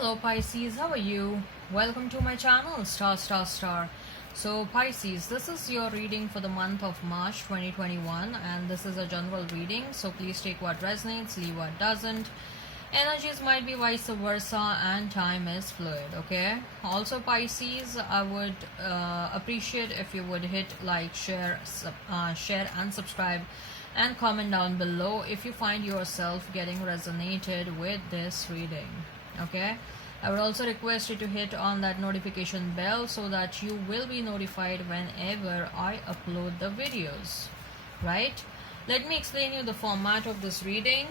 Hello Pisces, how are you? Welcome to my channel Star. So Pisces, this is your reading for the month of March 2021 and this is a general reading, so please take what resonates, leave what doesn't. Energies might be vice versa and time is fluid, okay? Also Pisces, I would appreciate if you would hit like, share and subscribe and comment down below if you find yourself getting resonated with this reading. Okay, I would also request you to hit on that notification bell so that you will be notified whenever I upload the videos, right? Let me explain you the format of this reading.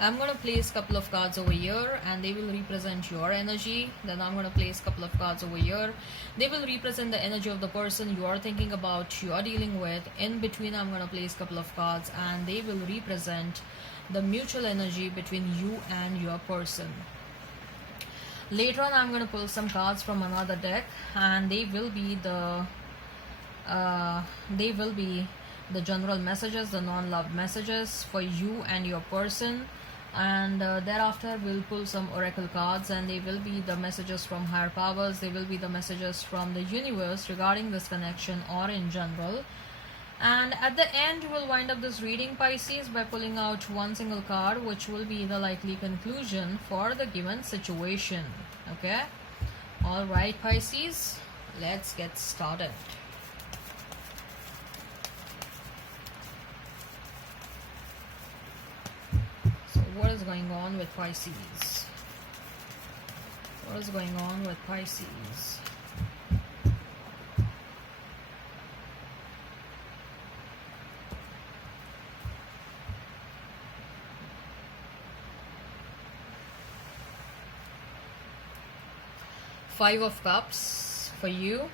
I'm going to place a couple of cards over here and they will represent your energy. Then I'm going to place a couple of cards over here. They will represent the energy of the person you are thinking about, you are dealing with. In between, I'm going to place a couple of cards and they will represent the mutual energy between you and your person. Later on, I'm going to pull some cards from another deck and they will be the general messages, the non-love messages for you and your person. And thereafter we'll pull some oracle cards and they will be the messages from higher powers, they will be the messages from the universe regarding this connection or in general. And at the end we'll wind up this reading, Pisces, by pulling out one single card which will be the likely conclusion for the given situation. Okay, all right Pisces, let's get started. What is going on with Pisces? What is going on with Pisces? Five of Cups for you.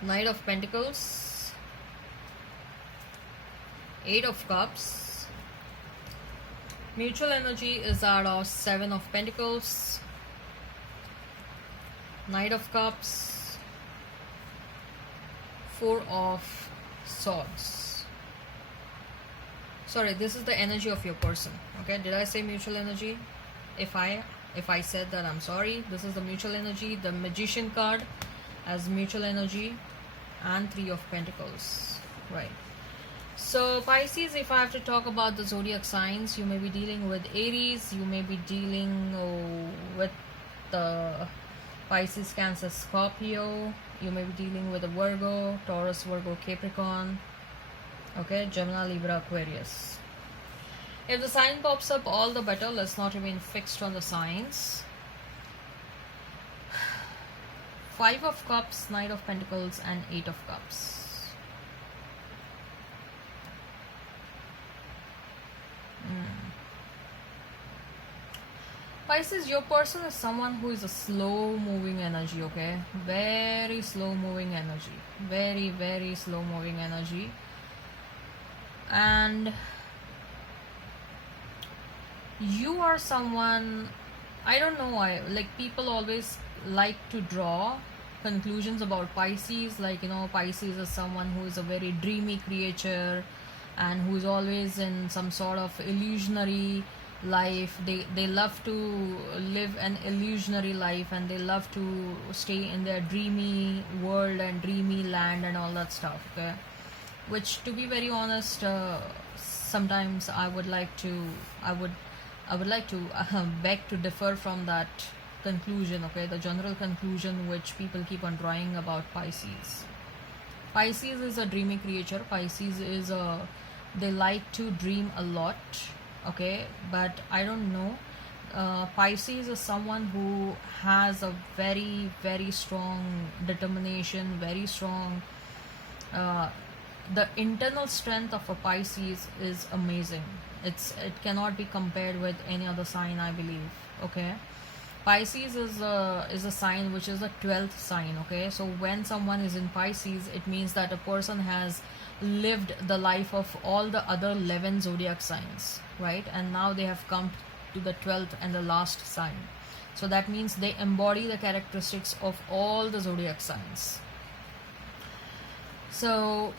Knight of Pentacles. Eight of Cups. Mutual energy is out of Seven of Pentacles, Knight of Cups, Four of Swords. Sorry, this is the energy of your person. Okay, did I say mutual energy? If I said that, I'm sorry. This is the mutual energy. The Magician card as mutual energy and Three of Pentacles. Right. So Pisces, if I have to talk about the zodiac signs, you may be dealing with Aries, you may be dealing with the Pisces, Cancer, Scorpio, you may be dealing with a Virgo, Taurus, Virgo, Capricorn, okay, Gemini, Libra, Aquarius. If the sign pops up, all the better. Let's not remain fixed on the signs. Five of Cups, Knight of Pentacles and Eight of Cups. Pisces, your person is someone who is a slow moving energy, okay? Very slow moving energy. Very, very slow moving energy. And you are someone, I don't know why, like people always like to draw conclusions about Pisces, like, you know, Pisces is someone who is a very dreamy creature and who is always in some sort of illusionary life. They love to live an illusionary life and they love to stay in their dreamy world and dreamy land and all that stuff, okay? Which, to be very honest, sometimes I would like to beg to differ from that conclusion, okay? The general conclusion which people keep on drawing about Pisces. Pisces is a dreamy creature. Pisces is they like to dream a lot, okay? But I don't know, Pisces is someone who has a very, very strong determination, very strong, the internal strength of a Pisces is amazing. It cannot be compared with any other sign, I believe, okay? Pisces is a sign which is the 12th sign, okay? So when someone is in Pisces, it means that a person has lived the life of all the other 11 zodiac signs, right? And now they have come to the 12th and the last sign. So that means they embody the characteristics of all the zodiac signs. So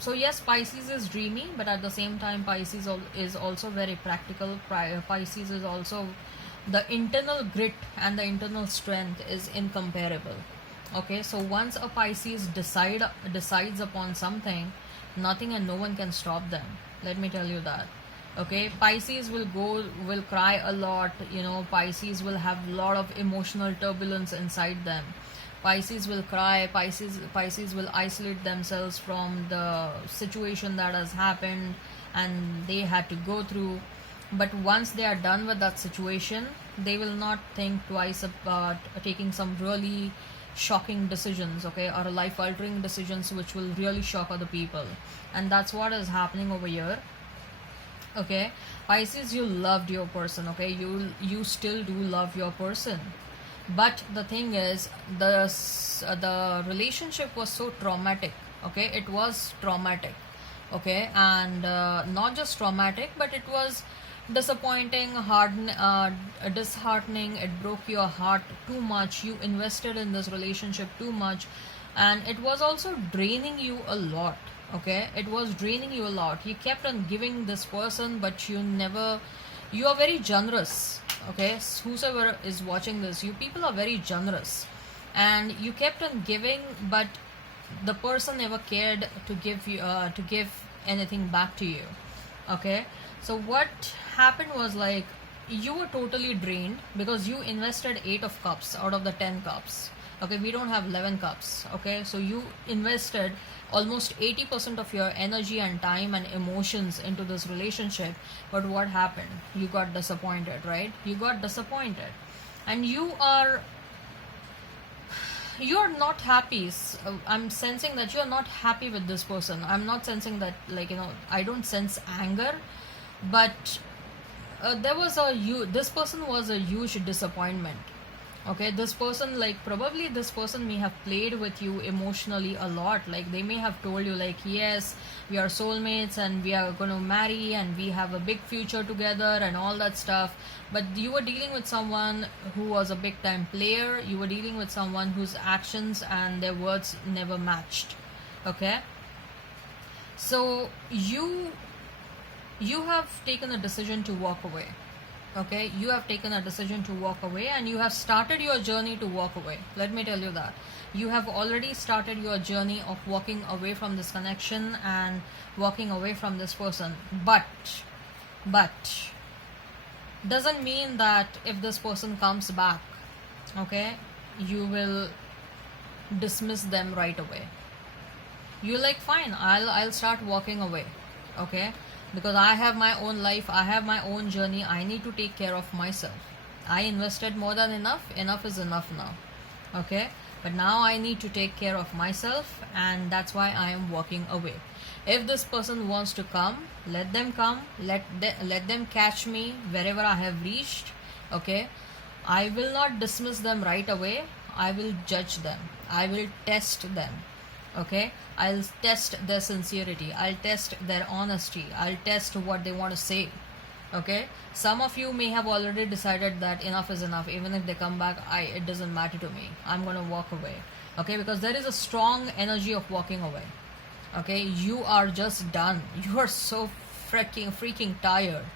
So yes, Pisces is dreamy, but at the same time Pisces is also very practical. Pisces is also, the internal grit and the internal strength is incomparable. Okay, so once a Pisces decides upon something, nothing and no one can stop them, let me tell you that. Okay, Pisces will cry a lot, Pisces will have a lot of emotional turbulence inside them. Pisces will cry. Pisces will isolate themselves from the situation that has happened and they had to go through. But once they are done with that situation, they will not think twice about taking some really shocking decisions, okay, or life altering decisions which will really shock other people. And that's what is happening over here. Okay, Pisces, you loved your person, okay, you still do love your person, but the thing is, the relationship was so traumatic. Okay, it was traumatic. Okay, and not just traumatic, but it was disappointing, disheartening. It broke your heart too much. You invested in this relationship too much, and it was also draining you a lot. Okay, it was draining you a lot. You kept on giving this person, but you are very generous. Okay, whosoever is watching this, you people are very generous, and you kept on giving, but the person never cared to give anything back to you. Okay, so what happened was, like, you were totally drained because you invested 8 of cups out of the 10 cups. Okay, we don't have 11 cups. Okay, so you invested almost 80% of your energy and time and emotions into this relationship, but what happened? You got disappointed, right? You got disappointed, and you're not happy. I'm sensing that you're not happy with this person. I'm not sensing that, like, I don't sense anger, but this person was a huge disappointment. Okay, this person, like, probably this person may have played with you emotionally a lot. Like, they may have told you, like, yes, we are soulmates and we are going to marry and we have a big future together and all that stuff, but you were dealing with someone who was a big time player. You were dealing with someone whose actions and their words never matched. Okay, so you have taken a decision to walk away. Okay, you have taken a decision to walk away, and you have started your journey to walk away. Let me tell you that you have already started your journey of walking away from this connection and walking away from this person, but doesn't mean that if this person comes back, okay, you will dismiss them right away. You're like, fine, I'll start walking away. Okay, because I have my own life, I have my own journey, I need to take care of myself. I invested more than enough is enough now. Okay, but now I need to take care of myself, and that's why I am walking away. If this person wants to come, let them come. Let them catch me wherever I have reached. Okay, I will not dismiss them right away. I will judge them, I will test them. Okay, I'll test their sincerity, I'll test their honesty, I'll test what they want to say. Okay, some of you may have already decided that enough is enough. Even if they come back, it doesn't matter to me, I'm going to walk away. Okay, because there is a strong energy of walking away. Okay, you are just done. You are so freaking tired.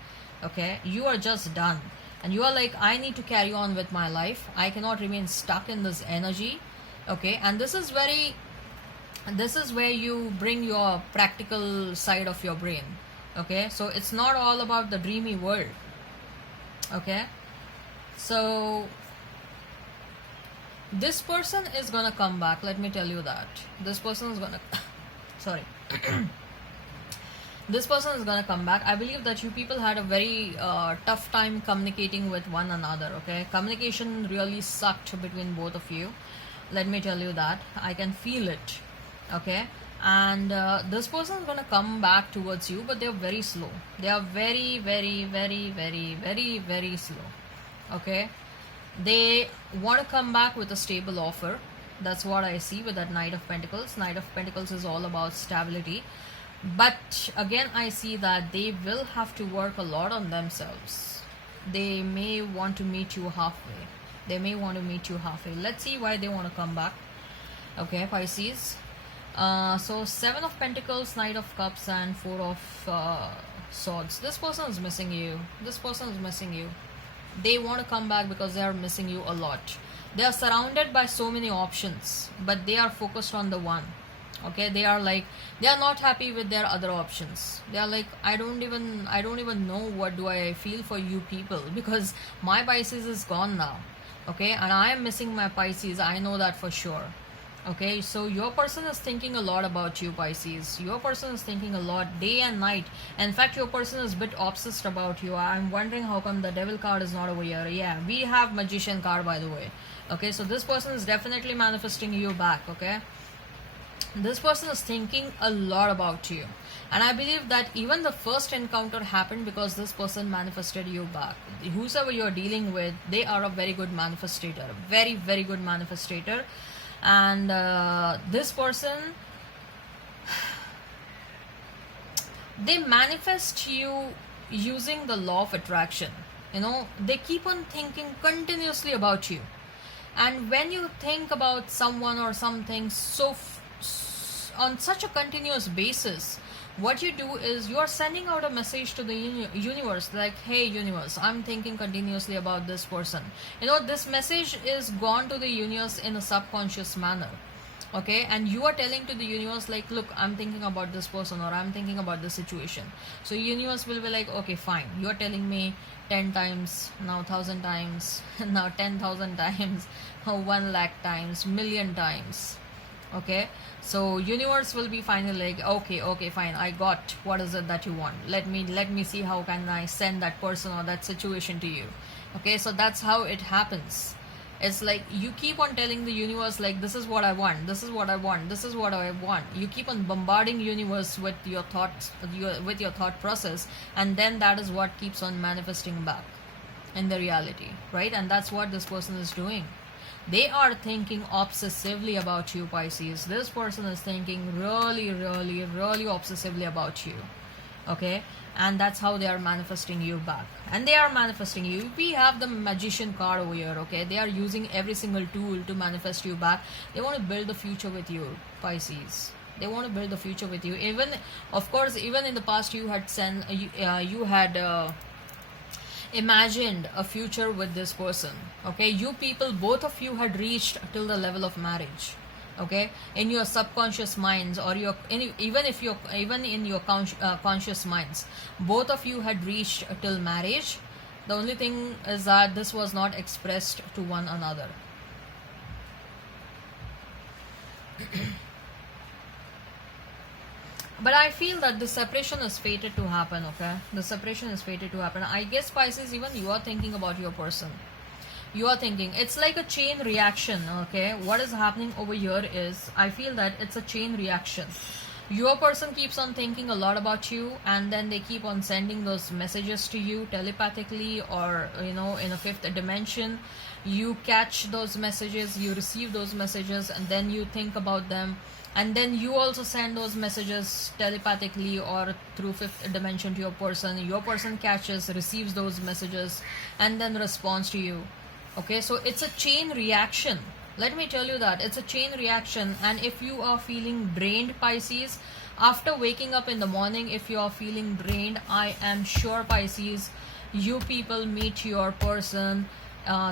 Okay, you are just done, and you are like, I need to carry on with my life. I cannot remain stuck in this energy. Okay, and this is where you bring your practical side of your brain. Okay, so it's not all about the dreamy world. Okay, so this person is gonna come back, let me tell you that. This person is gonna sorry this person is gonna come back. I believe that you people had a very tough time communicating with one another. Okay, communication really sucked between both of you, let me tell you that. I can feel it. Okay, and this person is going to come back towards you, but they're very slow. They are very slow. Okay, they want to come back with a stable offer. That's what I see with that Knight of Pentacles. Knight of Pentacles is all about stability, but again I see that they will have to work a lot on themselves. They may want to meet you halfway. Let's see why they want to come back. Okay, Pisces. So Seven of Pentacles, Knight of Cups, and Four of Swords. This person is missing you. This person is missing you. They want to come back because they are missing you a lot. They are surrounded by so many options, but they are focused on the one. Okay, they are not happy with their other options. They are like, I don't even know what do I feel for you people, because my Pisces is gone now. Okay, and I am missing my Pisces. I know that for sure. Okay, so your person is thinking a lot about you, Pisces. Your person is thinking a lot day and night. In fact, your person is a bit obsessed about you. I'm wondering how come the Devil card is not over here. Yeah, we have Magician card, by the way. Okay, so this person is definitely manifesting you back. Okay, this person is thinking a lot about you, and I believe that even the first encounter happened because this person manifested you back. Whoever you're dealing with, they are a very good manifestator, very, very good manifestator. And this person, they manifest you using the law of attraction. They keep on thinking continuously about you, and when you think about someone or something on such a continuous basis, what you do is you are sending out a message to the universe, like, hey universe, I'm thinking continuously about this person. This message is gone to the universe in a subconscious manner. Okay, and you are telling to the universe, like, look, I'm thinking about this person, or I'm thinking about this situation. So universe will be like, okay, fine, you are telling me 10 times, now 1,000 times, now 10,000 times, 1 lakh times, million times. Okay, so universe will be finally like, okay, fine, I got what is it that you want. Let me see how can I send that person or that situation to you. Okay, so that's how it happens. It's like you keep on telling the universe, like, this is what I want, this is what I want, this is what I want. You keep on bombarding universe with your thoughts, with your thought process, and then that is what keeps on manifesting back in the reality, right? And that's what this person is doing. They are thinking obsessively about you, Pisces. This person is thinking really, really, really obsessively about you. Okay, and that's how they are manifesting you back. And they are manifesting you. We have the Magician card over here. Okay, they are using every single tool to manifest you back. They want to build the future with you, Pisces. They want to build the future with you. Even, of course, even in the past, you had imagined a future with this person. Okay, you people, both of you had reached till the level of marriage. Okay, in your subconscious minds, or even in your conscious minds, both of you had reached till marriage. The only thing is that this was not expressed to one another. But I feel that the separation is fated to happen. Okay, the separation is fated to happen. I guess, Pisces, even you are thinking about your person. You are thinking, it's like a chain reaction. Okay, what is happening over here is, I feel that it's a chain reaction. Your person keeps on thinking a lot about you, and then they keep on sending those messages to you telepathically, or in a fifth dimension. You catch those messages, you receive those messages, and then you think about them, and then you also send those messages telepathically or through fifth dimension to your person. Your person catches, receives those messages, and then responds to you. Okay, so it's a chain reaction. Let me tell you that it's a chain reaction. And if you are feeling drained, Pisces, after waking up in the morning, if you are feeling drained, I am sure, Pisces, you people meet your person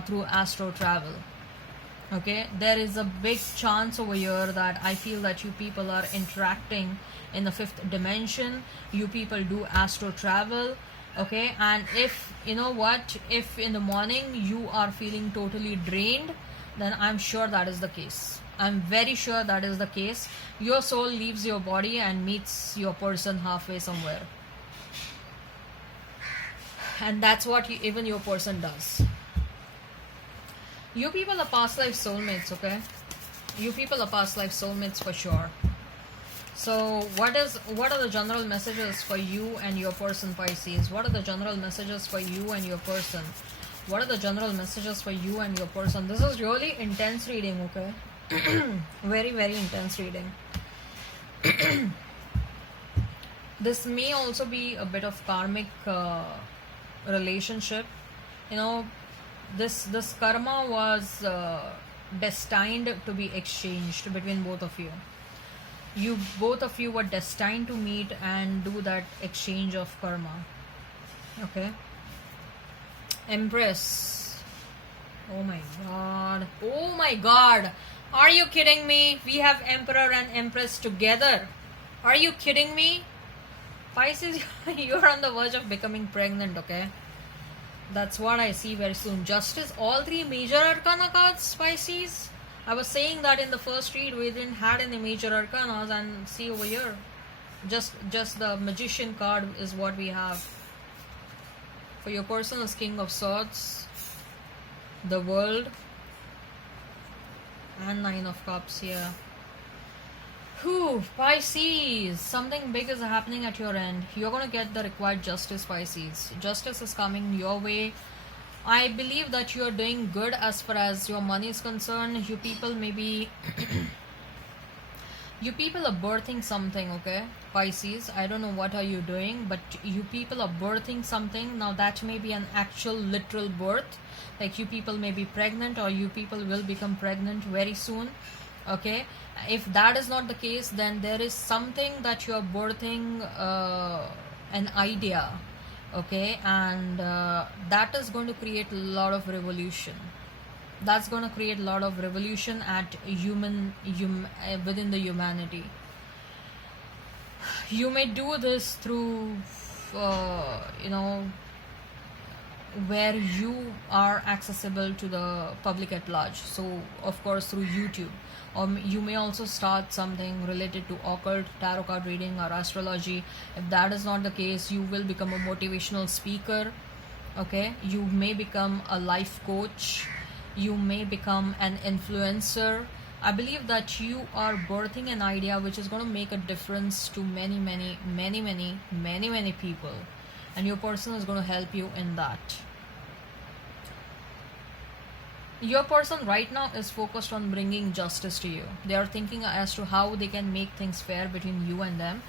through astro travel. Okay, there is a big chance over here that I feel that you people are interacting in the fifth dimension. You people do astro travel. Okay, and if if in the morning you are feeling totally drained, then I'm sure that is the case. I'm very sure that is the case. Your soul leaves your body and meets your person halfway somewhere, and that's what even your person does. You people are past life soulmates. Okay, you people are past life soulmates for sure. So what are the general messages for you and your person, Pisces? What are the general messages for you and your person? What are the general messages for you and your person? This is really intense reading, okay? Very, very intense reading. This may also be a bit of karmic relationship. This karma was destined to be exchanged between both of you. You both of you were destined to meet and do that exchange of karma. Okay. Empress. Oh my god. Oh my god. Are you kidding me? We have Emperor and Empress together. Are you kidding me? Pisces, you're on the verge of becoming pregnant, okay? That's what I see very soon. Justice, all three major arcana cards, Pisces. I was saying that in the first read we didn't had any major arcanas, and see over here. Just the Magician card is what we have. For your person is King of Swords, the World, and Nine of Cups here. Whew, Pisces, something big is happening at your end. You're going to get the required justice, Pisces. Justice is coming your way. I believe that you're doing good as far as your money is concerned. You people maybe you people are birthing something, okay, Pisces. I don't know what are you doing, but you people are birthing something. Now that may be an actual literal birth, like you people may be pregnant, or you people will become pregnant very soon, okay. If that is not the case, then there is something that you are birthing, an idea, okay, and that is going to create a lot of revolution. That's going to create a lot of revolution at within the humanity. You may do this through where you are accessible to the public at large, so of course through YouTube, or you may also start something related to occult, tarot card reading, or astrology. If that is not the case, you will become a motivational speaker, okay. You may become a life coach, you may become an influencer. I believe that you are birthing an idea which is going to make a difference to many people, and your person is going to help you in that. Your person right now is focused on bringing justice to you. They are thinking as to how they can make things fair between you and them.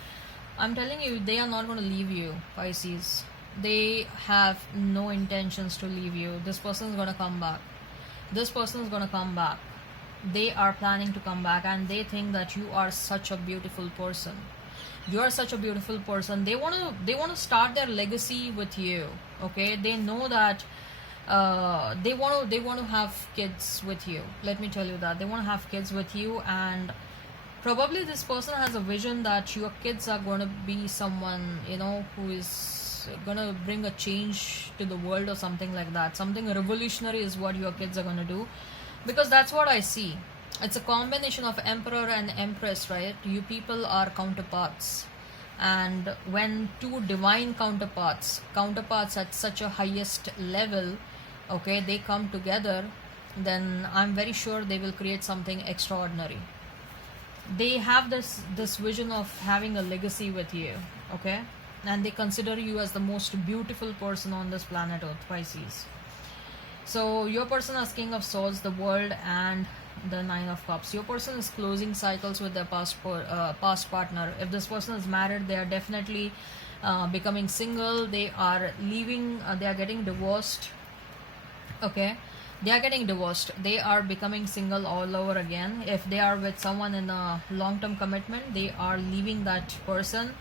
I'm telling you, they are not going to leave you, Pisces. They have no intentions to leave you. This person is going to come back. This person is going to come back. They are planning to come back, and they think that you are such a beautiful person. You are such a beautiful person. They want to start their legacy with you, okay. They know that they want to have kids with you. Let me tell you that they want to have kids with you, and probably this person has a vision that your kids are going to be someone, who is going to bring a change to the world or something like that. Something revolutionary is what your kids are going to do, because that's what I see. It's a combination of Emperor and Empress, right? You people are counterparts, and when two divine counterparts at such a highest level, okay, they come together, then I'm very sure they will create something extraordinary. They have this vision of having a legacy with you, okay, and they consider you as the most beautiful person on this planet Earth, Pisces. So your person is King of Swords, the World, and the Nine of Cups. Your person is closing cycles with their past partner. If this person is married, they are definitely becoming single. They are leaving. They are getting divorced. Okay, they are getting divorced. They are becoming single all over again. If they are with someone in a long-term commitment, they are leaving that person.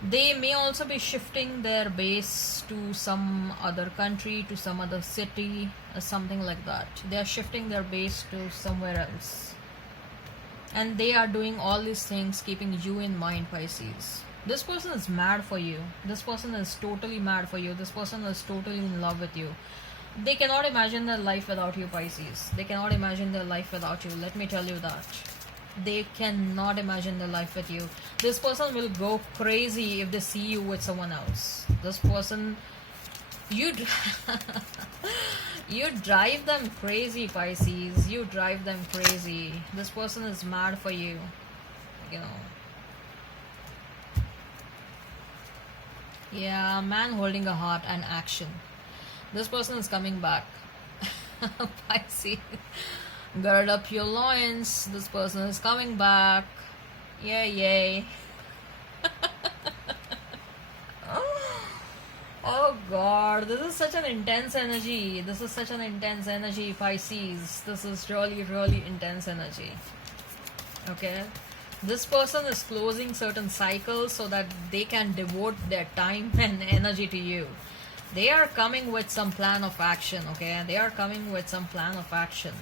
They may also be shifting their base to some other country, to some other city, or something like that. They are shifting their base to somewhere else. And they are doing all these things keeping you in mind, Pisces. This person is mad for you. This person is totally mad for you. This person is totally in love with you. They cannot imagine their life without you, Pisces. They cannot imagine their life without you. Let me tell you that. They cannot imagine their life with you. This person will go crazy if they see you with someone else. This person, you drive them crazy, Pisces. You drive them crazy. This person is mad for you. Yeah, man holding a heart and action. This person is coming back. Pisces. Gird up your loins. This person is coming back. Yay. Oh god, this is such an intense energy. Pisces. This is really intense energy. Okay. This person is closing certain cycles so that they can devote their time and energy to you. They are coming with some plan of action, okay? They are coming with some plan of action.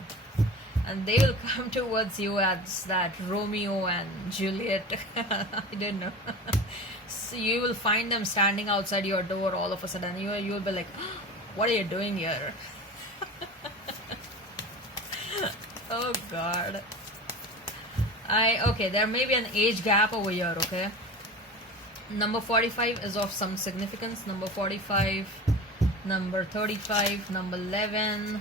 And they will come towards you as that Romeo and Juliet. I don't know. So you will find them standing outside your door all of a sudden. You will be like, what are you doing here? Oh God. Okay, there may be an age gap over here, okay? Number 45 is of some significance. Number 45, number 35, number 11,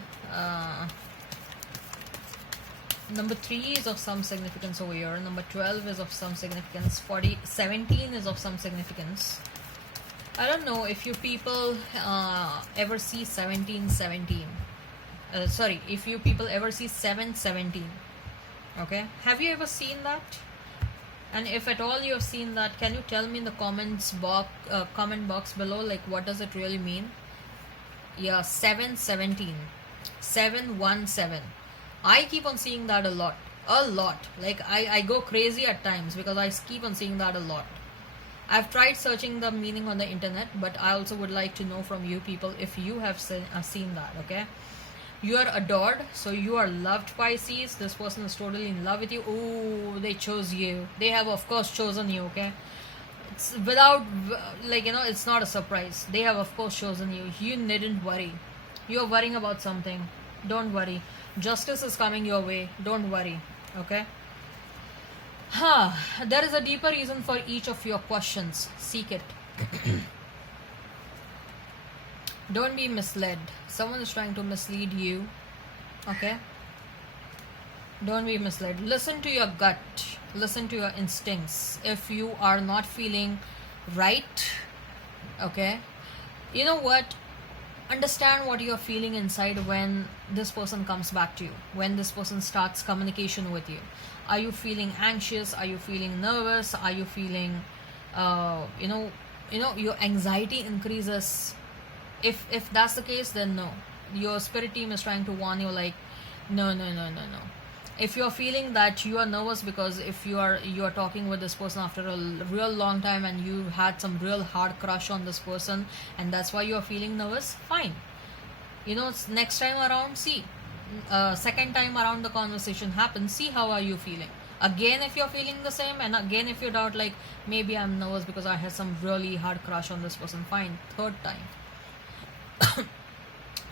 number 3 is of some significance over here. Number 12 is of some significance. 17 is of some significance. I don't know if you people ever see 1717. Sorry, if you people ever see 717. Okay, have you ever seen that? And if at all you have seen that, can you tell me in the comment box below, like what does it really mean? Yeah, 717, 717. I keep on seeing that a lot. Like I go crazy at times because I keep on seeing that a lot. I've tried searching the meaning on the internet, but I also would like to know from you people if you have seen that. Okay, you are adored, so you are loved, Pisces. This person is totally in love with you. Oh, they chose you. They have of course chosen you. Okay, it's without, like, it's not a surprise. They have of course chosen you. You needn't worry. You are worrying about something. Don't worry. Justice is coming your way. Don't worry. Okay. There is a deeper reason for each of your questions. Seek it. Don't be misled. Someone is trying to mislead you. Okay? Don't be misled. Listen to your gut. Listen to your instincts. If you are not feeling right, okay? You know what? Understand what you're feeling inside when this person comes back to you. When this person starts communication with you. Are you feeling anxious? Are you feeling nervous? Are you feeling, your anxiety increases? If that's the case, then no. Your spirit team is trying to warn you, like, no. If you're feeling that you are nervous because if you are talking with this person after a real long time and you had some real hard crush on this person and that's why you are feeling nervous, fine. Next time around, see. Second time around the conversation happens, see how are you feeling. Again, if you're feeling the same, and again if you doubt, like, maybe I'm nervous because I had some really hard crush on this person, fine. Third time.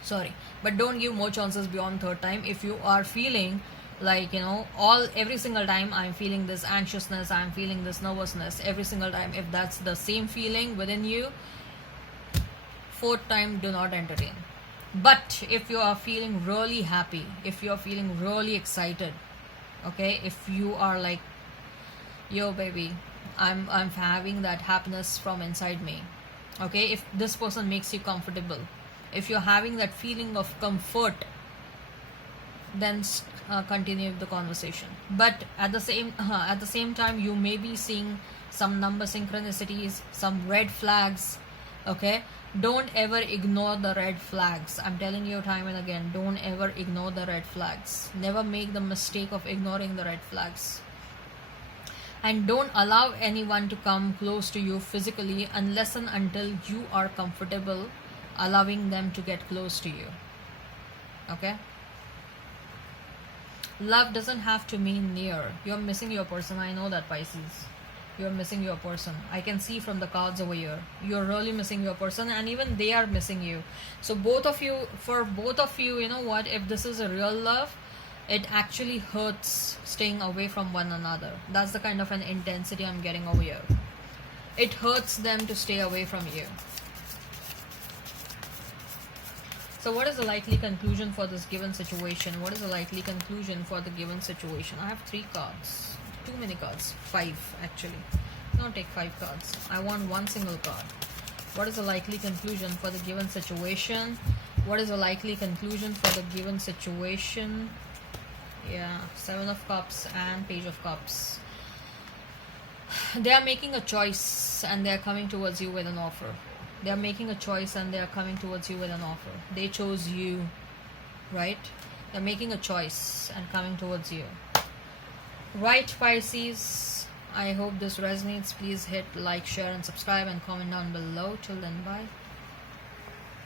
Sorry, but don't give more chances beyond third time. If you are feeling like, every single time I'm feeling this anxiousness, I'm feeling this nervousness, every single time, if that's the same feeling within you, fourth time, do not entertain. But if you are feeling really happy, if you are feeling really excited, okay, if you are like, yo baby, I'm having that happiness from inside me, okay, if this person makes you comfortable, if you're having that feeling of comfort, then continue the conversation. But at the same time, you may be seeing some number synchronicities, some red flags. Okay, don't ever ignore the red flags. I'm telling you time and again, don't ever ignore the red flags. Never make the mistake of ignoring the red flags. And don't allow anyone to come close to you physically unless and until you are comfortable allowing them to get close to you. Okay? Love doesn't have to mean near. You're missing your person. I know that, Pisces. You're missing your person. I can see from the cards over here. You're really missing your person, and even they are missing you. So for both of you, you know what? If this is a real love, it actually hurts staying away from one another. That's the kind of an intensity I'm getting over here. It hurts them to stay away from you. So what is the likely conclusion for this given situation? What is the likely conclusion for the given situation? I have 3 cards. Too many cards. 5 actually. Don't take 5 cards. I want one single card. What is the likely conclusion for the given situation? What is the likely conclusion for the given situation? Yeah, 7 of Cups and Page of Cups. They are making a choice and they are coming towards you with an offer. They are making a choice and they are coming towards you with an offer. They chose you, right? They're making a choice and coming towards you. Right, Pisces. I hope this resonates. Please hit like, share, and subscribe, and comment down below. Till then, bye.